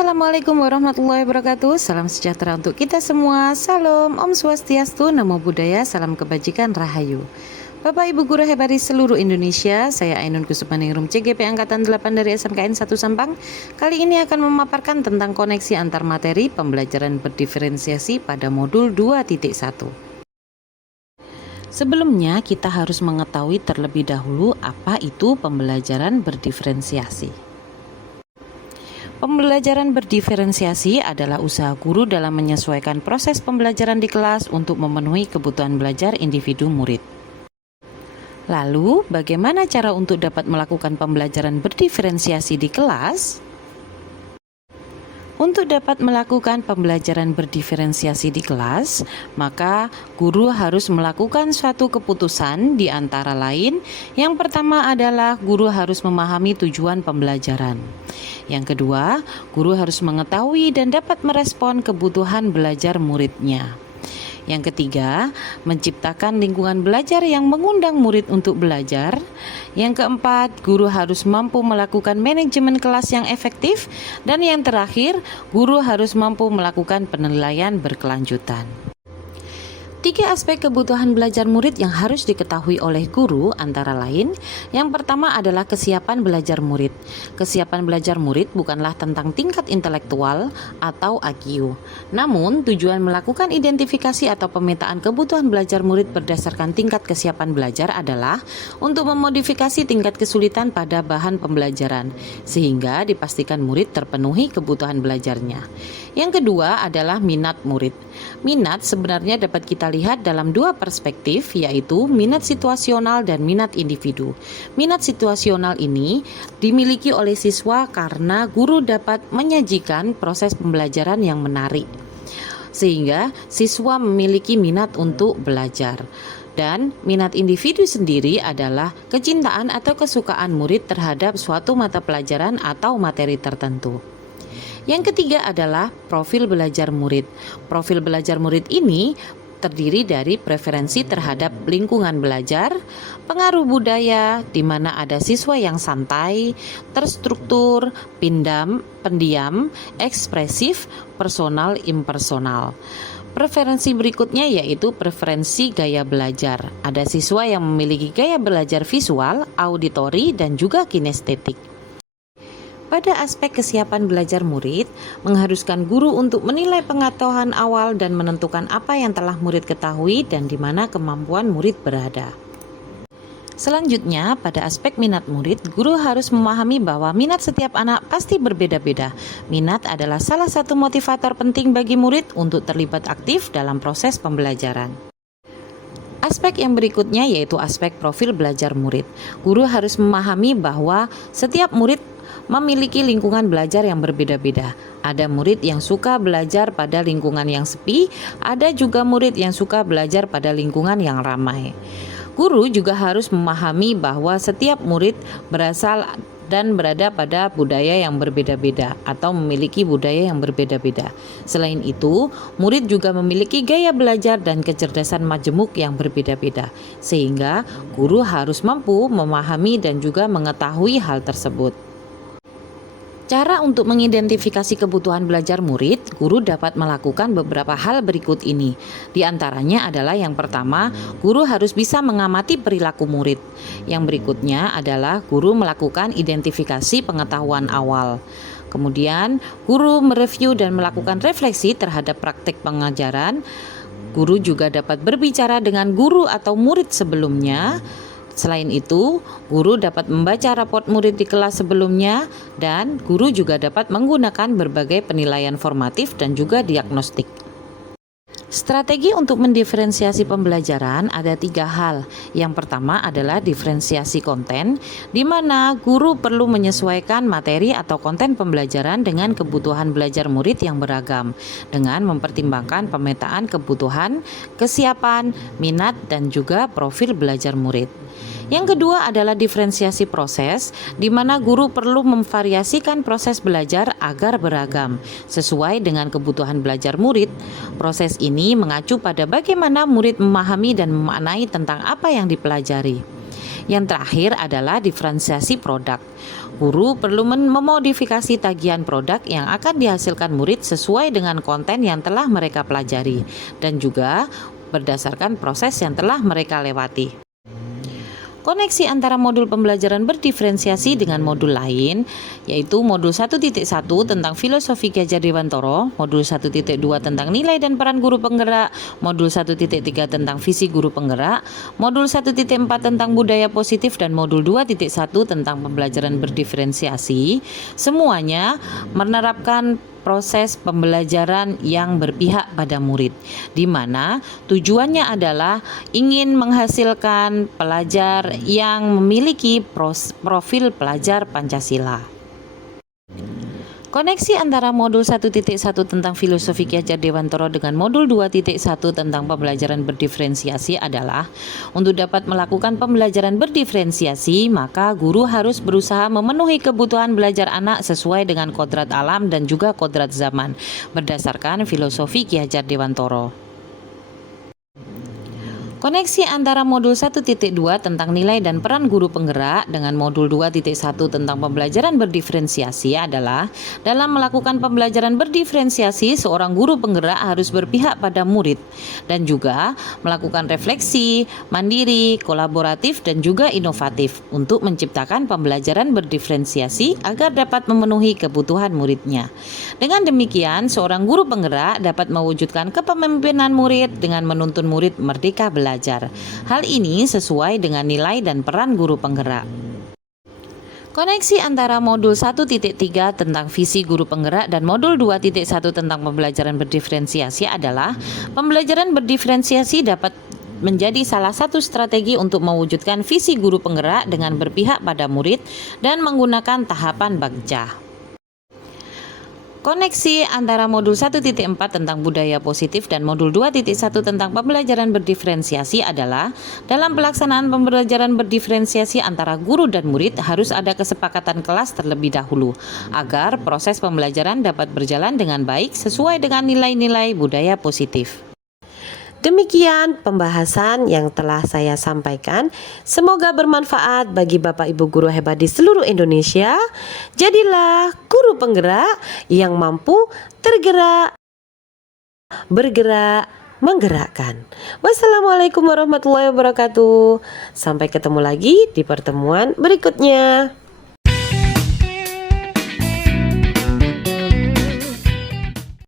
Assalamualaikum warahmatullahi wabarakatuh. Salam sejahtera untuk kita semua. Salam, Om Swastiastu, Namo Buddhaya, salam kebajikan, Rahayu. Bapak Ibu guru hebat di seluruh Indonesia, saya Ainun Kusumaningrum CGP Angkatan 8 dari SMKN 1 Sampang. Kali ini akan memaparkan tentang koneksi antar materi pembelajaran berdiferensiasi pada modul 2.1. Sebelumnya kita harus mengetahui terlebih dahulu apa itu pembelajaran berdiferensiasi. Pembelajaran berdiferensiasi adalah usaha guru dalam menyesuaikan proses pembelajaran di kelas untuk memenuhi kebutuhan belajar individu murid. Lalu, bagaimana cara untuk dapat melakukan pembelajaran berdiferensiasi di kelas? Untuk dapat melakukan pembelajaran berdiferensiasi di kelas, maka guru harus melakukan suatu keputusan di antara lain. Yang pertama adalah guru harus memahami tujuan pembelajaran. Yang kedua, guru harus mengetahui dan dapat merespon kebutuhan belajar muridnya. Yang ketiga, menciptakan lingkungan belajar yang mengundang murid untuk belajar. Yang keempat, guru harus mampu melakukan manajemen kelas yang efektif. Dan yang terakhir, guru harus mampu melakukan penilaian berkelanjutan. 3 aspek kebutuhan belajar murid yang harus diketahui oleh guru antara lain. Yang pertama adalah kesiapan belajar murid. Kesiapan belajar murid bukanlah tentang tingkat intelektual atau IQ. Namun, tujuan melakukan identifikasi atau pemetaan kebutuhan belajar murid berdasarkan tingkat kesiapan belajar adalah untuk memodifikasi tingkat kesulitan pada bahan pembelajaran, sehingga dipastikan murid terpenuhi kebutuhan belajarnya. Yang kedua adalah minat murid. Minat sebenarnya dapat kita lihat dalam 2 perspektif, yaitu minat situasional dan minat individu. Minat situasional ini dimiliki oleh siswa karena guru dapat menyajikan proses pembelajaran yang menarik, sehingga siswa memiliki minat untuk belajar. Dan minat individu sendiri adalah kecintaan atau kesukaan murid terhadap suatu mata pelajaran atau materi tertentu. Yang ketiga adalah profil belajar murid. Profil belajar murid ini terdiri dari preferensi terhadap lingkungan belajar, pengaruh budaya di mana ada siswa yang santai, terstruktur, pendiam, ekspresif, personal, impersonal. Preferensi berikutnya yaitu preferensi gaya belajar. Ada siswa yang memiliki gaya belajar visual, auditori, dan juga kinestetik. Pada aspek kesiapan belajar murid, mengharuskan guru untuk menilai pengetahuan awal dan menentukan apa yang telah murid ketahui dan di mana kemampuan murid berada. Selanjutnya, pada aspek minat murid, guru harus memahami bahwa minat setiap anak pasti berbeda-beda. Minat adalah salah satu motivator penting bagi murid untuk terlibat aktif dalam proses pembelajaran. Aspek yang berikutnya yaitu aspek profil belajar murid. Guru harus memahami bahwa setiap murid memiliki lingkungan belajar yang berbeda-beda. Ada murid yang suka belajar pada lingkungan yang sepi, ada juga murid yang suka belajar pada lingkungan yang ramai. Guru juga harus memahami bahwa setiap murid berasal dan berada pada budaya yang berbeda-beda atau memiliki budaya yang berbeda-beda. Selain itu, murid juga memiliki gaya belajar dan kecerdasan majemuk yang berbeda-beda, sehingga guru harus mampu memahami dan juga mengetahui hal tersebut. Cara untuk mengidentifikasi kebutuhan belajar murid, guru dapat melakukan beberapa hal berikut ini. Di antaranya adalah yang pertama, guru harus bisa mengamati perilaku murid. Yang berikutnya adalah guru melakukan identifikasi pengetahuan awal. Kemudian, guru mereview dan melakukan refleksi terhadap praktik pengajaran. Guru juga dapat berbicara dengan guru atau murid sebelumnya. Selain itu, guru dapat membaca raport murid di kelas sebelumnya dan guru juga dapat menggunakan berbagai penilaian formatif dan juga diagnostik. Strategi untuk mendiferensiasi pembelajaran ada 3 hal. Yang pertama adalah diferensiasi konten, di mana guru perlu menyesuaikan materi atau konten pembelajaran dengan kebutuhan belajar murid yang beragam, dengan mempertimbangkan pemetaan kebutuhan, kesiapan, minat, dan juga profil belajar murid. Yang kedua adalah diferensiasi proses, di mana guru perlu memvariasikan proses belajar agar beragam, sesuai dengan kebutuhan belajar murid. Proses ini mengacu pada bagaimana murid memahami dan memaknai tentang apa yang dipelajari. Yang terakhir adalah diferensiasi produk. Guru perlu memodifikasi tagihan produk yang akan dihasilkan murid sesuai dengan konten yang telah mereka pelajari dan juga berdasarkan proses yang telah mereka lewati. Koneksi antara modul pembelajaran berdiferensiasi dengan modul lain, yaitu modul 1.1 tentang filosofi Ki Hajar Dewantara, modul 1.2 tentang nilai dan peran guru penggerak, modul 1.3 tentang visi guru penggerak, modul 1.4 tentang budaya positif, dan modul 2.1 tentang pembelajaran berdiferensiasi, semuanya menerapkan proses pembelajaran yang berpihak pada murid, di mana tujuannya adalah ingin menghasilkan pelajar yang memiliki profil pelajar Pancasila. Koneksi antara modul 1.1 tentang filosofi Ki Hajar Dewantara dengan modul 2.1 tentang pembelajaran berdiferensiasi adalah untuk dapat melakukan pembelajaran berdiferensiasi, maka guru harus berusaha memenuhi kebutuhan belajar anak sesuai dengan kodrat alam dan juga kodrat zaman berdasarkan filosofi Ki Hajar Dewantara. Koneksi antara modul 1.2 tentang nilai dan peran guru penggerak dengan modul 2.1 tentang pembelajaran berdiferensiasi adalah dalam melakukan pembelajaran berdiferensiasi, seorang guru penggerak harus berpihak pada murid dan juga melakukan refleksi, mandiri, kolaboratif, dan juga inovatif untuk menciptakan pembelajaran berdiferensiasi agar dapat memenuhi kebutuhan muridnya. Dengan demikian, seorang guru penggerak dapat mewujudkan kepemimpinan murid dengan menuntun murid merdeka belajar. Hal ini sesuai dengan nilai dan peran guru penggerak. Koneksi antara modul 1.3 tentang visi guru penggerak dan modul 2.1 tentang pembelajaran berdiferensiasi adalah pembelajaran berdiferensiasi dapat menjadi salah satu strategi untuk mewujudkan visi guru penggerak dengan berpihak pada murid dan menggunakan tahapan bagja. Koneksi antara modul 1.4 tentang budaya positif dan modul 2.1 tentang pembelajaran berdiferensiasi adalah dalam pelaksanaan pembelajaran berdiferensiasi antara guru dan murid harus ada kesepakatan kelas terlebih dahulu agar proses pembelajaran dapat berjalan dengan baik sesuai dengan nilai-nilai budaya positif. Demikian pembahasan yang telah saya sampaikan. Semoga bermanfaat bagi Bapak Ibu guru hebat di seluruh Indonesia. Jadilah guru penggerak yang mampu tergerak, bergerak, menggerakkan. Wassalamualaikum warahmatullahi wabarakatuh. Sampai ketemu lagi di pertemuan berikutnya.